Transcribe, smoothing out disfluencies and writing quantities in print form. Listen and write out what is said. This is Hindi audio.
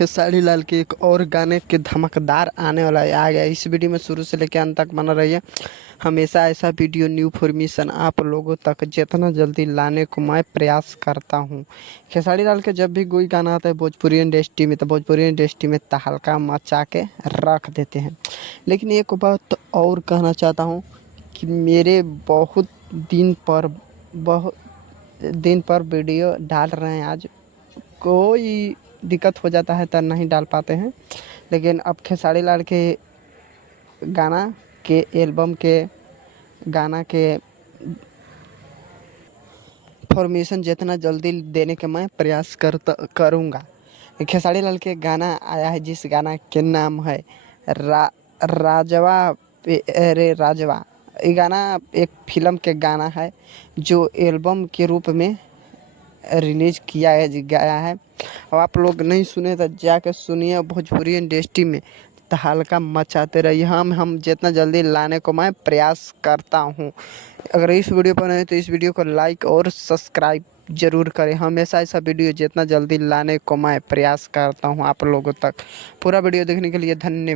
खेसारी लाल के एक और गाने के धमाकेदार आने वाला है आ गया। इस वीडियो में शुरू से लेकर अंत तक बना रहिए। हमेशा ऐसा वीडियो न्यू इन्फॉर्मेशन आप लोगों तक जितना जल्दी लाने को मैं प्रयास करता हूँ। खेसारी लाल के जब भी कोई गाना आता है भोजपुरी इंडस्ट्री में, तो भोजपुरी इंडस्ट्री में तहलका मचा के रख देते हैं। लेकिन एक बात और कहना चाहता हूँ कि मेरे बहुत दिन पर वीडियो डाल रहे हैं। आज कोई दिक्कत हो जाता है तो नहीं डाल पाते हैं। लेकिन अब खेसारी लाल के गाना के एल्बम के गाना के फॉर्मेशन जितना जल्दी देने के मैं प्रयास करूँगा। खेसारी लाल के गाना आया है जिस गाना के नाम है राजवा अरे राजवा। ये गाना एक फिल्म के गाना है जो एल्बम के रूप में रिलीज किया है गया है। अब आप लोग नहीं सुने तो जाकर सुनिए। भोजपुरी इंडस्ट्री में तहलका मचाते रहिए। हम जितना जल्दी लाने को मैं प्रयास करता हूँ। अगर इस वीडियो पर नहीं तो इस वीडियो को लाइक और सब्सक्राइब ज़रूर करें। हमेशा ऐसा वीडियो जितना जल्दी लाने को मैं प्रयास करता हूँ आप लोगों तक। पूरा वीडियो देखने के लिए धन्यवाद।